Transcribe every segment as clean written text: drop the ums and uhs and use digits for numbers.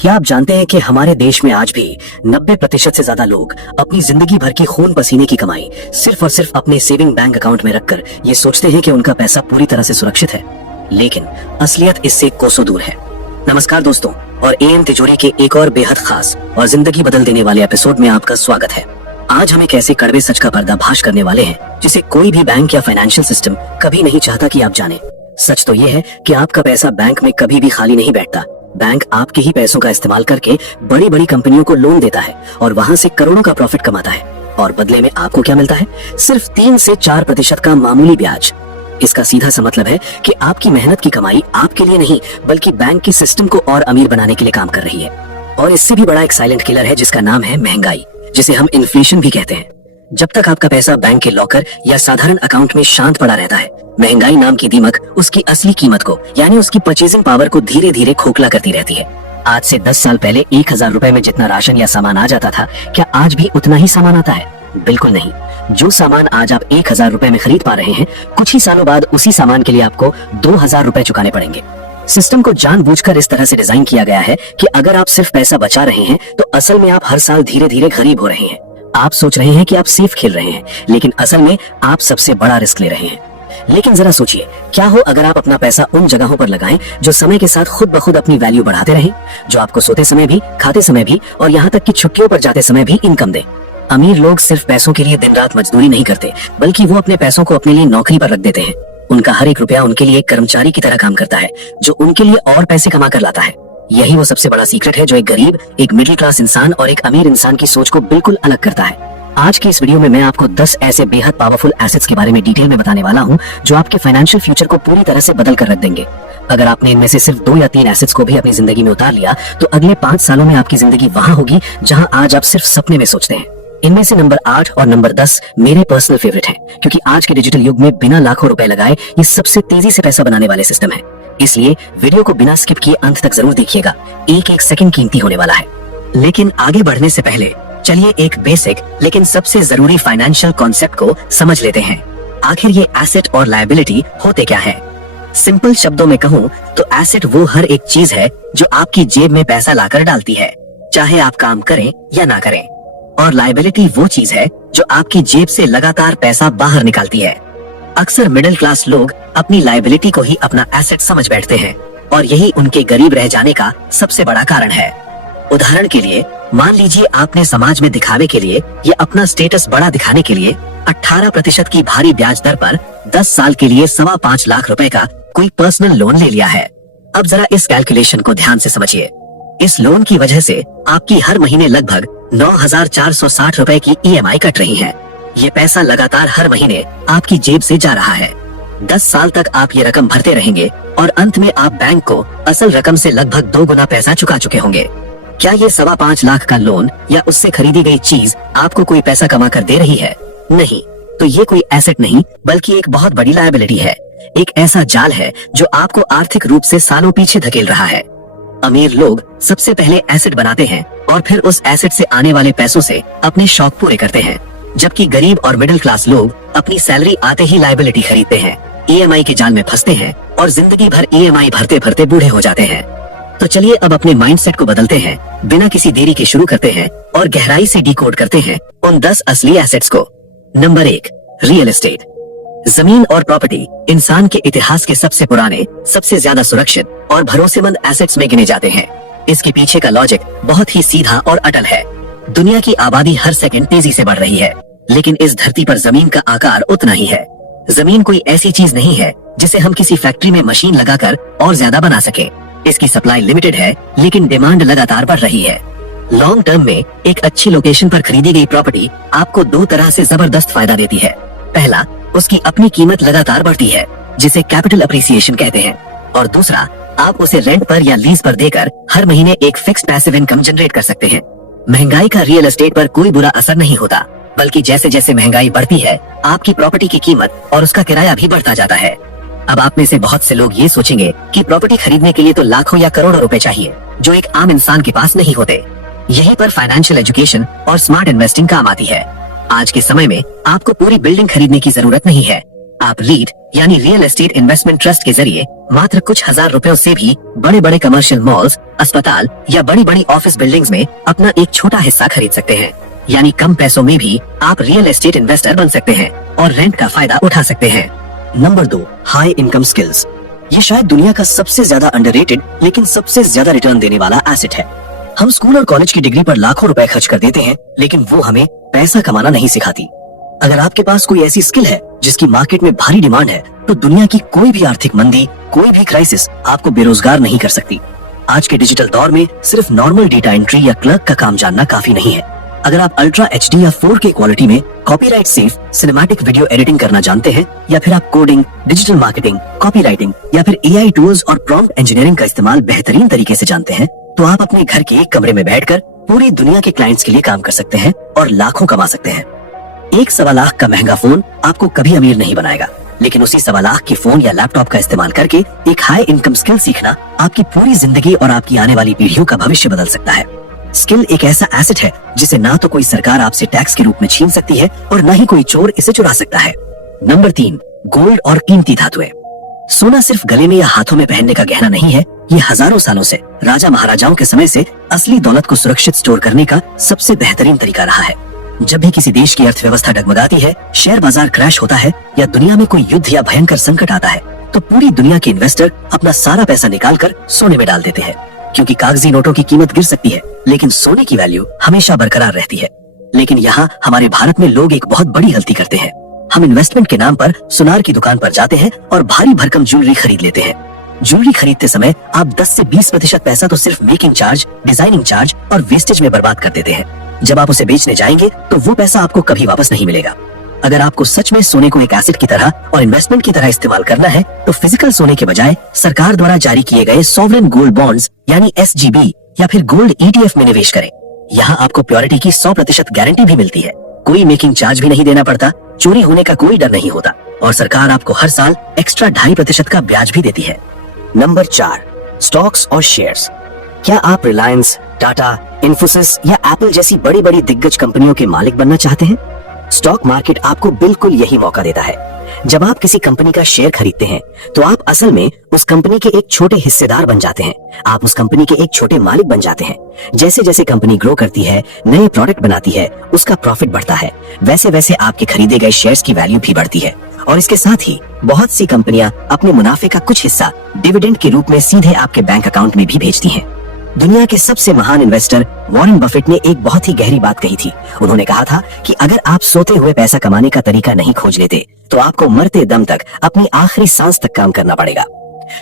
क्या आप जानते हैं कि हमारे देश में आज भी 90% से ज्यादा लोग अपनी जिंदगी भर की खून पसीने की कमाई सिर्फ और सिर्फ अपने सेविंग बैंक अकाउंट में रखकर ये सोचते हैं कि उनका पैसा पूरी तरह से सुरक्षित है, लेकिन असलियत इससे कोसों दूर है। नमस्कार दोस्तों, और एएम तिजोरी के एक और बेहद खास और जिंदगी बदल देने वाले एपिसोड में आपका स्वागत है। आज हम एक ऐसे कड़वे सच का पर्दाफाश करने वाले हैं जिसे कोई भी बैंक या फाइनेंशियल सिस्टम कभी नहीं चाहता कि आप जाने। सच तो ये है कि आपका पैसा बैंक में कभी भी खाली नहीं बैठता। बैंक आपके ही पैसों का इस्तेमाल करके बड़ी बड़ी कंपनियों को लोन देता है और वहां से करोड़ों का प्रॉफिट कमाता है, और बदले में आपको क्या मिलता है? सिर्फ 3 से 4% का मामूली ब्याज। इसका सीधा सा मतलब है कि आपकी मेहनत की कमाई आपके लिए नहीं बल्कि बैंक के सिस्टम को और अमीर बनाने के लिए काम कर रही है। और इससे भी बड़ा एक साइलेंट किलर है जिसका नाम है महंगाई, जिसे हम इन्फ्लेशन भी कहते हैं। जब तक आपका पैसा बैंक के लॉकर या साधारण अकाउंट में शांत पड़ा रहता है, महंगाई नाम की दीमक उसकी असली कीमत को यानी उसकी परचेजिंग पावर को धीरे धीरे खोखला करती रहती है। आज से 10 साल पहले 1000 रुपए में जितना राशन या सामान आ जाता था, क्या आज भी उतना ही सामान आता है? बिल्कुल नहीं। जो सामान आज आप 1000 रुपए में खरीद पा रहे हैं, कुछ ही सालों बाद उसी सामान के लिए आपको 2000 रुपए चुकाने पड़ेंगे। सिस्टम को जानबूझकर इस तरह से डिजाइन किया गया है कि अगर आप सिर्फ पैसा बचा रहे हैं तो असल में आप हर साल धीरे धीरे गरीब हो रहे हैं। आप सोच रहे हैं कि आप सेफ खेल रहे हैं, लेकिन असल में आप सबसे बड़ा रिस्क ले रहे हैं। लेकिन जरा सोचिए, क्या हो अगर आप अपना पैसा उन जगहों पर लगाएं जो समय के साथ खुद ब खुद अपनी वैल्यू बढ़ाते रहें, जो आपको सोते समय भी, खाते समय भी और यहाँ तक कि छुट्टियों पर जाते समय भी इनकम दे। अमीर लोग सिर्फ पैसों के लिए दिन रात मजदूरी नहीं करते, बल्कि वो अपने पैसों को अपने लिए नौकरी पर रख देते हैं। उनका हर एक रुपया उनके लिए एक कर्मचारी की तरह काम करता है, जो उनके लिए और पैसे कमा कर लाता है। यही वो सबसे बड़ा सीक्रेट है जो एक गरीब, एक मिडिल क्लास इंसान और एक अमीर इंसान की सोच को बिल्कुल अलग करता है। आज की इस वीडियो में मैं आपको 10 ऐसे बेहद पावरफुल एसेट्स के बारे में डिटेल में बताने वाला हूं जो आपके फाइनेंशियल फ्यूचर को पूरी तरह से बदल कर रख देंगे। अगर आपने इनमें से सिर्फ 2 या 3 एसेट्स को भी अपनी जिंदगी में उतार लिया तो अगले 5 सालों में आपकी जिंदगी वहां होगी जहां आज आप सिर्फ सपने में सोचते हैं। इनमें से नंबर 8 और नंबर 10 मेरे पर्सनल फेवरेट हैं, क्योंकि आज के डिजिटल युग में बिना लाखों रुपए लगाए ये सबसे तेजी से पैसा बनाने वाले सिस्टम है। इसलिए वीडियो को बिना स्किप किए अंत तक जरूर देखिएगा, एक एक सेकंड कीमती होने वाला है। लेकिन आगे बढ़ने से पहले चलिए एक बेसिक लेकिन सबसे जरूरी फाइनेंशियल कॉन्सेप्ट को समझ लेते हैं। आखिर ये एसेट और लायबिलिटी होते क्या है? सिंपल शब्दों में कहूँ तो एसेट वो हर एक चीज है जो आपकी जेब में पैसा लाकर डालती है, चाहे आप काम करें या ना करें। और लायबिलिटी वो चीज है जो आपकी जेब से लगातार पैसा बाहर निकालती है। अक्सर मिडिल क्लास लोग अपनी लायबिलिटी को ही अपना एसेट समझ बैठते हैं, और यही उनके गरीब रह जाने का सबसे बड़ा कारण है। उदाहरण के लिए मान लीजिए आपने समाज में दिखावे के लिए या अपना स्टेटस बड़ा दिखाने के लिए 18% की भारी ब्याज दर पर 10 साल के लिए 5.25 लाख रुपए का कोई पर्सनल लोन ले लिया है। अब जरा इस कैलकुलेशन को ध्यान से समझिए। इस लोन की वजह से आपकी हर महीने लगभग 9460 रुपए की EMI कट रही है। ये पैसा लगातार हर महीने आपकी जेब से जा रहा है। 10 साल तक आप ये रकम भरते रहेंगे और अंत में आप बैंक को असल रकम से लगभग 2 गुना पैसा चुका चुके होंगे। क्या ये 5.25 लाख का लोन या उससे खरीदी गई चीज आपको कोई पैसा कमा कर दे रही है? नहीं। तो ये कोई एसेट नहीं बल्कि एक बहुत बड़ी लायबिलिटी है। एक ऐसा जाल है जो आपको आर्थिक रूप से सालों पीछे धकेल रहा है। अमीर लोग सबसे पहले एसेट बनाते हैं और फिर उस एसेट से आने वाले पैसों से अपने शौक पूरे करते हैं, जबकि गरीब और मिडिल क्लास लोग अपनी सैलरी आते ही लायबिलिटी खरीदते हैं, EMI के जाल में फंसते हैं और जिंदगी भर EMI भरते भरते बूढ़े हो जाते हैं। तो चलिए अब अपने माइंडसेट को बदलते हैं, बिना किसी देरी के शुरू करते हैं और गहराई से डिकोड करते हैं उन 10 असली एसेट्स को। Number 1, real estate. जमीन और प्रॉपर्टी इंसान के इतिहास के सबसे पुराने, सबसे ज्यादा सुरक्षित और भरोसेमंद एसेट्स में गिने जाते हैं। इसके पीछे का लॉजिक बहुत ही सीधा और अटल है। दुनिया की आबादी हर सेकंड तेजी से बढ़ रही है, लेकिन इस धरती पर जमीन का आकार उतना ही है। जमीन कोई ऐसी चीज नहीं है जिसे हम किसी फैक्ट्री में मशीन लगाकर और ज्यादा बना सके। इसकी सप्लाई लिमिटेड है, लेकिन डिमांड लगातार बढ़ रही है। लॉन्ग टर्म में एक अच्छी लोकेशन पर खरीदी गई प्रॉपर्टी आपको 2 तरह से जबरदस्त फायदा देती है। पहला, उसकी अपनी कीमत लगातार बढ़ती है, जिसे कैपिटल अप्रिसिएशन कहते हैं, और दूसरा, आप उसे रेंट पर या लीज पर देकर हर महीने एक फिक्स्ड पैसिव इनकम जनरेट कर सकते हैं। महंगाई का रियल एस्टेट पर कोई बुरा असर नहीं होता, बल्कि जैसे जैसे महंगाई बढ़ती है आपकी प्रॉपर्टी की कीमत और उसका किराया भी बढ़ता जाता है। अब आप में से बहुत से लोग ये सोचेंगे कि प्रॉपर्टी खरीदने के लिए तो लाखों या करोड़ों रुपए चाहिए, जो एक आम इंसान के पास नहीं होते। यहीं पर फाइनेंशियल एजुकेशन और स्मार्ट इन्वेस्टिंग काम आती है। आज के समय में आपको पूरी बिल्डिंग खरीदने की जरूरत नहीं है। आप रीट यानी रियल एस्टेट इन्वेस्टमेंट ट्रस्ट के जरिए मात्र कुछ हजार रुपयों से भी बड़े बड़े कमर्शियल मॉल्स, अस्पताल या बड़ी बड़ी ऑफिस बिल्डिंग्स में अपना एक छोटा हिस्सा खरीद सकते हैं। यानी कम पैसों में भी आप रियल एस्टेट इन्वेस्टर बन सकते हैं और रेंट का फायदा उठा सकते हैं। Number 2, high income skills. ये शायद दुनिया का सबसे ज्यादा अंडररेटेड लेकिन सबसे ज्यादा रिटर्न देने वाला एसेट है। हम स्कूल और कॉलेज की डिग्री पर लाखों रुपए खर्च कर देते हैं, लेकिन वो हमें पैसा कमाना नहीं सिखाती। अगर आपके पास कोई ऐसी स्किल है जिसकी मार्केट में भारी डिमांड है, तो दुनिया की कोई भी आर्थिक मंदी, कोई भी क्राइसिस आपको बेरोजगार नहीं कर सकती। आज के डिजिटल दौर में सिर्फ नॉर्मल डेटा एंट्री या क्लर्क का काम जानना काफी नहीं है। अगर आप अल्ट्रा HD या 4K क्वालिटी में copyright safe cinematic video editing करना जानते हैं, या फिर आप कोडिंग, डिजिटल मार्केटिंग, कॉपीराइटिंग या फिर AI टूल्स और प्रॉम्प्ट इंजीनियरिंग का इस्तेमाल बेहतरीन तरीके से जानते हैं, तो आप अपने घर के एक कमरे में बैठकर पूरी दुनिया के क्लाइंट्स के लिए काम कर सकते हैं और लाखों कमा सकते हैं। एक 1.25 लाख का महंगा फोन आपको कभी अमीर नहीं बनाएगा, लेकिन उसी 1.25 लाख के फोन या लैपटॉप का इस्तेमाल करके एक हाई इनकम स्किल सीखना आपकी पूरी जिंदगी और आपकी आने वाली पीढ़ियों का भविष्य बदल सकता है। स्किल एक ऐसा एसेट है जिसे ना तो कोई सरकार आपसे टैक्स के रूप में छीन सकती है और ना ही कोई चोर इसे चुरा सकता है। नंबर 3, गोल्ड और कीमती धातुएं। सोना सिर्फ गले में या हाथों में पहनने का गहना नहीं है, ये हजारों सालों से राजा महाराजाओं के समय से असली दौलत को सुरक्षित स्टोर करने का सबसे बेहतरीन तरीका रहा है। जब भी किसी देश की अर्थव्यवस्था डगमगाती है, शेयर बाजार क्रैश होता है या दुनिया में कोई युद्ध या भयंकर संकट आता है, तो पूरी दुनिया के इन्वेस्टर अपना सारा पैसा निकालकर सोने में डाल देते हैं, क्योंकि कागजी नोटों की कीमत गिर सकती है लेकिन सोने की वैल्यू हमेशा बरकरार रहती है। लेकिन यहाँ हमारे भारत में लोग एक बहुत बड़ी गलती करते हैं। हम इन्वेस्टमेंट के नाम पर सुनार की दुकान पर जाते हैं और भारी भरकम ज्वेलरी खरीद लेते हैं। ज्वेलरी खरीदते समय आप 10 से 20% पैसा तो सिर्फ मेकिंग चार्ज, डिजाइनिंग चार्ज और वेस्टेज में बर्बाद कर देते हैं। जब आप उसे बेचने जाएंगे तो वो पैसा आपको कभी वापस नहीं मिलेगा। अगर आपको सच में सोने को एक एसेट की तरह और इन्वेस्टमेंट की तरह इस्तेमाल करना है, तो फिजिकल सोने के बजाय सरकार द्वारा जारी किए गए सॉवरेन गोल्ड बॉन्ड्स यानी SGB या फिर गोल्ड ETF में निवेश करें। यहाँ आपको प्योरिटी की 100% गारंटी भी मिलती है, कोई मेकिंग चार्ज भी नहीं देना पड़ता, चोरी होने का कोई डर नहीं होता और सरकार आपको हर साल एक्स्ट्रा 2.5% का ब्याज भी देती है। नंबर 4, स्टॉक्स और शेयर्स। क्या आप रिलायंस, टाटा, इन्फोसिस या एप्पल जैसी बड़ी बड़ी दिग्गज कंपनियों के मालिक बनना चाहते हैं? स्टॉक मार्केट आपको बिल्कुल यही मौका देता है। जब आप किसी कंपनी का शेयर खरीदते हैं, तो आप असल में उस कंपनी के एक छोटे हिस्सेदार बन जाते हैं। आप उस कंपनी के एक छोटे मालिक बन जाते हैं। जैसे जैसे कंपनी ग्रो करती है, नए प्रोडक्ट बनाती है, उसका प्रॉफिट बढ़ता है, वैसे वैसे आपके खरीदे गए शेयर्स की वैल्यू भी बढ़ती है। और इसके साथ ही बहुत सी कंपनियां अपने मुनाफे का कुछ हिस्सा डिविडेंड के रूप में सीधे आपके बैंक अकाउंट में भी भेजती हैं। दुनिया के सबसे महान इन्वेस्टर वॉरेन बफेट ने एक बहुत ही गहरी बात कही थी। उन्होंने कहा था कि अगर आप सोते हुए पैसा कमाने का तरीका नहीं खोज लेते, तो आपको मरते दम तक अपनी आखिरी सांस तक काम करना पड़ेगा।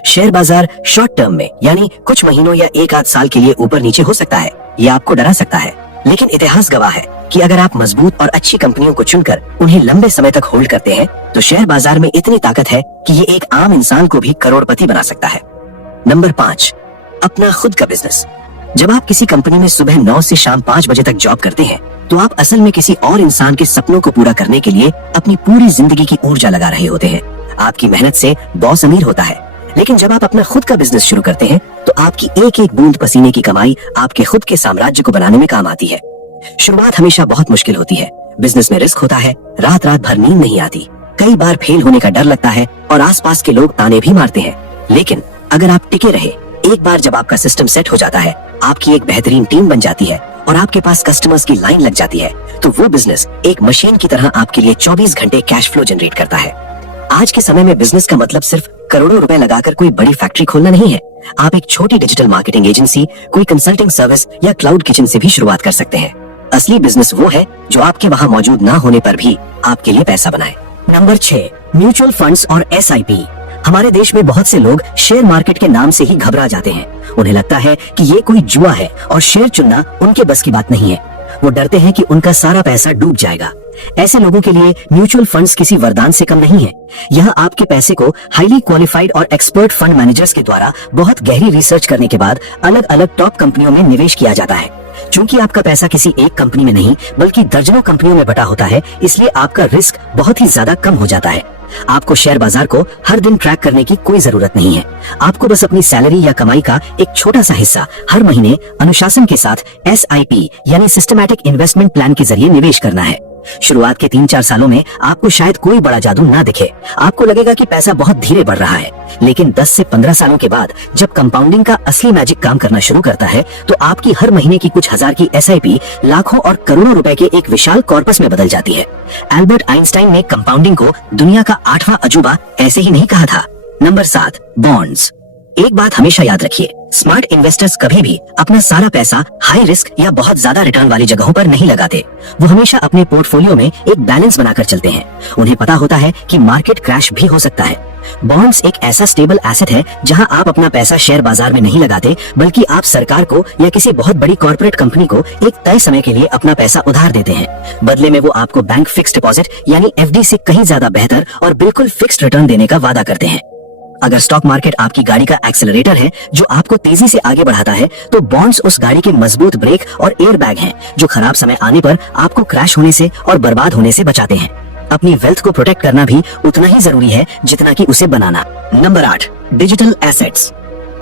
शेयर बाजार शॉर्ट टर्म में यानी कुछ महीनों या 1 आध साल के लिए ऊपर नीचे हो सकता है, ये आपको डरा सकता है, लेकिन इतिहास गवाह है कि अगर आप मजबूत और अच्छी कंपनियों को चुनकर उन्हें लंबे समय तक होल्ड करते हैं, तो शेयर बाजार में इतनी ताकत है कि ये एक आम इंसान को भी करोड़पति बना सकता है। नंबर 5, अपना खुद का बिजनेस। जब आप किसी कंपनी में सुबह 9 से शाम 5 बजे तक जॉब करते हैं, तो आप असल में किसी और इंसान के सपनों को पूरा करने के लिए अपनी पूरी जिंदगी की ऊर्जा लगा रहे होते हैं। आपकी मेहनत से बॉस अमीर होता है, लेकिन जब आप अपना खुद का बिजनेस शुरू करते हैं, तो आपकी एक एक बूंद पसीने की कमाई आपके खुद के साम्राज्य को बनाने में काम आती है। शुरुआत हमेशा बहुत मुश्किल होती है। बिजनेस में रिस्क होता है, रात रात भर नींद नहीं आती, कई बार फेल होने का डर लगता है और आसपास के लोग ताने भी मारते हैं। लेकिन अगर आप टिके रहे, एक बार जब आपका सिस्टम सेट हो जाता है, आपकी एक बेहतरीन टीम बन जाती है और आपके पास कस्टमर्स की लाइन लग जाती है, तो वो बिजनेस एक मशीन की तरह आपके लिए 24 घंटे कैश फ्लो जनरेट करता है। आज के समय में बिजनेस का मतलब सिर्फ करोड़ों रुपए लगाकर कोई बड़ी फैक्ट्री खोलना नहीं है। आप एक छोटी डिजिटल मार्केटिंग एजेंसी, कोई कंसल्टिंग सर्विस या क्लाउड किचन से भी शुरुआत कर सकते हैं। असली बिजनेस वो है जो आपके वहाँ मौजूद ना होने पर भी आपके लिए पैसा बनाए। नंबर 6, म्यूचुअल फंड्स और SIP। हमारे देश में बहुत से लोग शेयर मार्केट के नाम से ही घबरा जाते हैं। उन्हें लगता है कि ये कोई जुआ है और शेयर चुनना उनके बस की बात नहीं है। वो डरते हैं कि उनका सारा पैसा डूब जाएगा। ऐसे लोगों के लिए म्यूचुअल फंड्स किसी वरदान से कम नहीं है। यहाँ आपके पैसे को हाईली क्वालिफाइड और एक्सपर्ट फंड मैनेजर्स के द्वारा बहुत गहरी रिसर्च करने के बाद अलग अलग टॉप कंपनियों में निवेश किया जाता है। चूंकि आपका पैसा किसी एक कंपनी में नहीं बल्कि दर्जनों कंपनियों में बटा होता है, इसलिए आपका रिस्क बहुत ही ज्यादा कम हो जाता है। आपको शेयर बाजार को हर दिन ट्रैक करने की कोई जरूरत नहीं है। आपको बस अपनी सैलरी या कमाई का एक छोटा सा हिस्सा हर महीने अनुशासन के साथ SIP यानी सिस्टमैटिक इन्वेस्टमेंट प्लान के जरिए निवेश करना है। शुरुआत के 3-4 सालों में आपको शायद कोई बड़ा जादू ना दिखे, आपको लगेगा कि पैसा बहुत धीरे बढ़ रहा है, लेकिन 10 से 15 सालों के बाद जब कंपाउंडिंग का असली मैजिक काम करना शुरू करता है तो आपकी हर महीने की कुछ हजार की SIP लाखों और करोड़ों रुपए के एक विशाल कॉर्पस में बदल जाती है। एल्बर्ट आइंस्टाइन ने कंपाउंडिंग को दुनिया का 8वां अजूबा ऐसे ही नहीं कहा था। Number 7, bonds. एक बात हमेशा याद रखिए, स्मार्ट इन्वेस्टर्स कभी भी अपना सारा पैसा हाई रिस्क या बहुत ज्यादा रिटर्न वाली जगहों पर नहीं लगाते। वो हमेशा अपने पोर्टफोलियो में एक बैलेंस बनाकर चलते हैं। उन्हें पता होता है कि मार्केट क्रैश भी हो सकता है। बॉन्ड्स एक ऐसा स्टेबल एसेट है जहां आप अपना पैसा शेयर बाजार में नहीं लगाते, बल्कि आप सरकार को या किसी बहुत बड़ी कॉर्पोरेट कंपनी को एक तय समय के लिए अपना पैसा उधार देते हैं। बदले में वो आपको बैंक फिक्स्ड डिपॉजिट यानी FD से कहीं ज्यादा बेहतर और बिल्कुल फिक्स्ड रिटर्न देने का वादा करते हैं। अगर स्टॉक मार्केट आपकी गाड़ी का एक्सेलरेटर है जो आपको तेजी से आगे बढ़ाता है, तो बॉन्ड्स उस गाड़ी के मजबूत ब्रेक और एयर बैग हैं जो खराब समय आने पर आपको क्रैश होने से और बर्बाद होने से बचाते हैं। अपनी वेल्थ को प्रोटेक्ट करना भी उतना ही जरूरी है जितना कि उसे बनाना। Number 8, digital assets.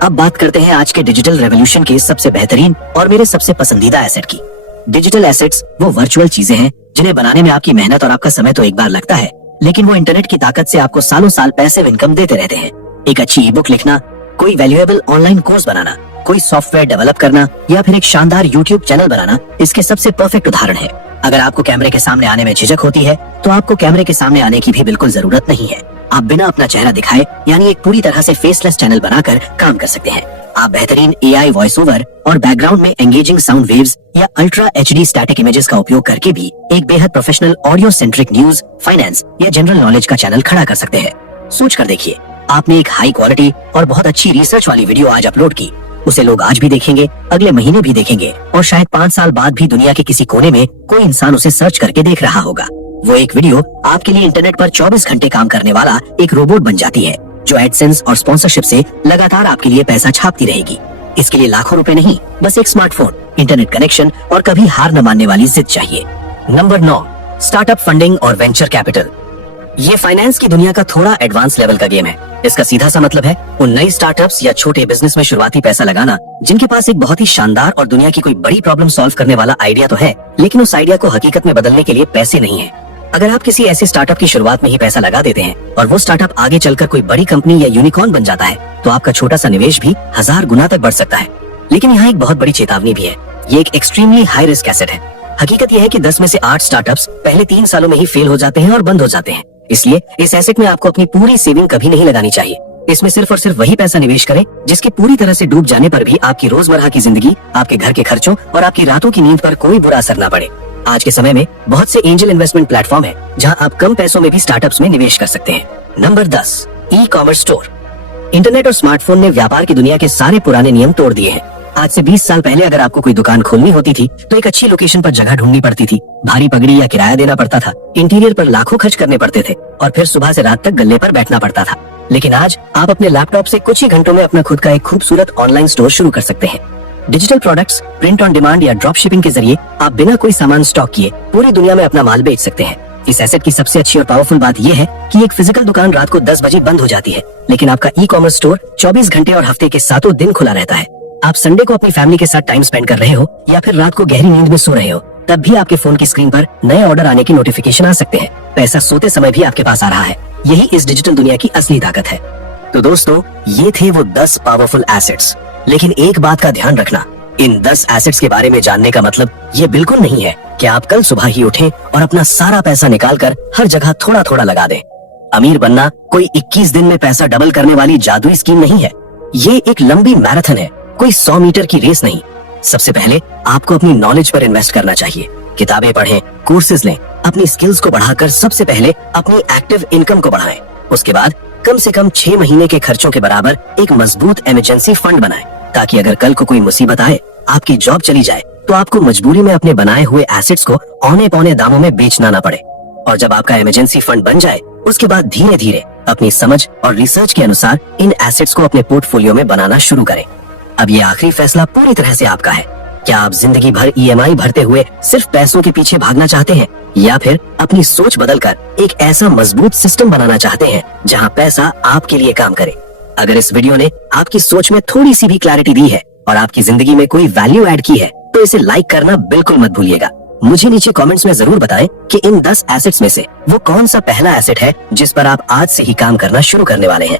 अब बात करते हैं आज के डिजिटल रेवोल्यूशन के सबसे बेहतरीन और मेरे सबसे पसंदीदा एसेट की। डिजिटल एसेट्स वो वर्चुअल चीजें हैं जिन्हें बनाने में आपकी मेहनत और आपका समय तो एक बार लगता है, लेकिन वो इंटरनेट की ताकत से आपको सालों साल पैसिव इनकम देते रहते हैं। एक अच्छी ई बुक लिखना, कोई वैल्यूएबल ऑनलाइन कोर्स बनाना, कोई सॉफ्टवेयर डेवलप करना या फिर एक शानदार यूट्यूब चैनल बनाना इसके सबसे परफेक्ट उदाहरण है। अगर आपको कैमरे के सामने आने में झिझक होती है तो आपको कैमरे के सामने आने की भी बिल्कुल जरूरत नहीं है। आप बिना अपना चेहरा दिखाए यानी एक पूरी तरह से फेसलेस चैनल बनाकर काम कर सकते हैं। आप बेहतरीन AI वॉइस ओवर और बैकग्राउंड में एंगेजिंग साउंड वेव्स या अल्ट्रा HD स्टैटिक इमेजेस का उपयोग करके भी एक बेहद professional audio centric news, finance या जनरल नॉलेज का चैनल खड़ा कर सकते हैं। सोच कर देखिए, आपने एक हाई क्वालिटी और बहुत अच्छी रिसर्च वाली वीडियो आज अपलोड की, उसे लोग आज भी देखेंगे, अगले महीने भी देखेंगे और शायद 5 साल बाद भी दुनिया के किसी कोने में कोई इंसान उसे सर्च करके देख रहा होगा। वो एक वीडियो आपके लिए इंटरनेट पर 24 घंटे काम करने वाला एक रोबोट बन जाती है जो एडसेंस और स्पॉन्सरशिप से लगातार आपके लिए पैसा छापती रहेगी। इसके लिए लाखों रुपए नहीं, बस एक स्मार्टफोन, इंटरनेट कनेक्शन और कभी हार न मानने वाली जिद चाहिए। नंबर 9, स्टार्टअप फंडिंग और वेंचर कैपिटल। ये फाइनेंस की दुनिया का थोड़ा एडवांस लेवल का गेम है। इसका सीधा सा मतलब है उन नई स्टार्टअप्स या छोटे बिजनेस में शुरुआती पैसा लगाना जिनके पास एक बहुत ही शानदार और दुनिया की कोई बड़ी प्रॉब्लम सॉल्व करने वाला आइडिया तो है, लेकिन उस आइडिया को हकीकत में बदलने के लिए पैसे नहीं है। अगर आप किसी ऐसे स्टार्टअप की शुरुआत में ही पैसा लगा देते हैं और वो स्टार्टअप आगे चलकर कोई बड़ी कंपनी या यूनिकॉर्न बन जाता है, तो आपका छोटा सा निवेश भी 1000 गुना तक बढ़ सकता है। लेकिन यहाँ एक बहुत बड़ी चेतावनी भी है, ये एक एक्सट्रीमली हाई रिस्क एसेट है। हकीकत यह है कि 10 में से 8 स्टार्टअप्स पहले 3 सालों में ही फेल हो जाते हैं और बंद हो जाते हैं। इसलिए इस एसेट में आपको अपनी पूरी सेविंग कभी नहीं लगानी चाहिए। इसमें सिर्फ और सिर्फ वही पैसा निवेश करें जिसके पूरी तरह से डूब जाने पर भी आपकी रोजमर्रा की जिंदगी, आपके घर के खर्चों और आपकी रातों की नींद पर कोई बुरा असर न पड़े। आज के समय में बहुत से एंजल इन्वेस्टमेंट प्लेटफॉर्म है जहां आप कम पैसों में भी स्टार्टअप्स में निवेश कर सकते हैं। Number 10, e-commerce store. इंटरनेट और स्मार्टफोन ने व्यापार की दुनिया के सारे पुराने नियम तोड़ दिए हैं। आज से 20 साल पहले अगर आपको कोई दुकान खोलनी होती थी तो एक अच्छी लोकेशन पर जगह ढूंढनी पड़ती थी, भारी पगड़ी या किराया देना पड़ता था, इंटीरियर पर लाखों खर्च करने पड़ते थे और फिर सुबह से रात तक गल्ले पर बैठना पड़ता था। लेकिन आज आप अपने लैपटॉप से कुछ ही घंटों में अपना खुद का एक खूबसूरत ऑनलाइन स्टोर शुरू कर सकते हैं। Digital products, print on demand या ड्रॉप शिपिंग के जरिए आप बिना कोई सामान स्टॉक किए पूरी दुनिया में अपना माल बेच सकते हैं। इस एसेट की सबसे अच्छी और पावरफुल बात यह है कि एक फिजिकल दुकान रात को 10 बजे बंद हो जाती है, लेकिन आपका ई-कॉमर्स स्टोर 24 घंटे और हफ्ते के 7 दिन खुला रहता है। आप संडे को अपनी फैमिली के साथ टाइम स्पेंड कर रहे हो या फिर रात को गहरी नींद में सो रहे हो, तब भी आपके फोन की स्क्रीन पर नए ऑर्डर आने की नोटिफिकेशन आ सकते हैं। पैसा सोते समय भी आपके पास आ रहा है। यही इस डिजिटल दुनिया की असली ताकत है। तो दोस्तों, ये थे वो 10 पावरफुल एसेट्स। लेकिन एक बात का ध्यान रखना, इन 10 एसेट्स के बारे में जानने का मतलब ये बिल्कुल नहीं है कि आप कल सुबह ही उठें और अपना सारा पैसा निकालकर हर जगह थोड़ा थोड़ा लगा दें। अमीर बनना कोई 21 दिन में पैसा डबल करने वाली जादुई स्कीम नहीं है। ये एक लंबी मैराथन है, कोई 100 मीटर की रेस नहीं। सबसे पहले आपको अपनी नॉलेज पर इन्वेस्ट करना चाहिए। किताबें पढ़ें, कोर्सेज लें, अपनी स्किल्स को बढ़ाकर सबसे पहले अपनी एक्टिव इनकम को बढ़ाएं। उसके बाद कम से कम 6 महीने के खर्चों के बराबर एक मजबूत इमरजेंसी फंड बनाएं, ताकि अगर कल को कोई मुसीबत आए, आपकी जॉब चली जाए, तो आपको मजबूरी में अपने बनाए हुए एसेट्स को औने पौने दामों में बेचना ना पड़े। और जब आपका इमरजेंसी फंड बन जाए, उसके बाद धीरे धीरे अपनी समझ और रिसर्च के अनुसार इन एसेट्स को अपने पोर्टफोलियो में बनाना शुरू करें। अब ये आखिरी फैसला पूरी तरह से आपका है। क्या आप जिंदगी भर EMI भरते हुए सिर्फ पैसों के पीछे भागना चाहते हैं, या फिर अपनी सोच बदलकर एक ऐसा मजबूत सिस्टम बनाना चाहते हैं जहां पैसा आपके लिए काम करे? अगर इस वीडियो ने आपकी सोच में थोड़ी सी भी क्लैरिटी दी है और आपकी जिंदगी में कोई वैल्यू ऐड की है, तो इसे लाइक करना बिल्कुल मत भूलिएगा। मुझे नीचे कमेंट्स में जरूर बताएं कि इन 10 एसेट्स में से वो कौन सा पहला एसेट है जिस पर आप आज से ही काम करना शुरू करने वाले हैं।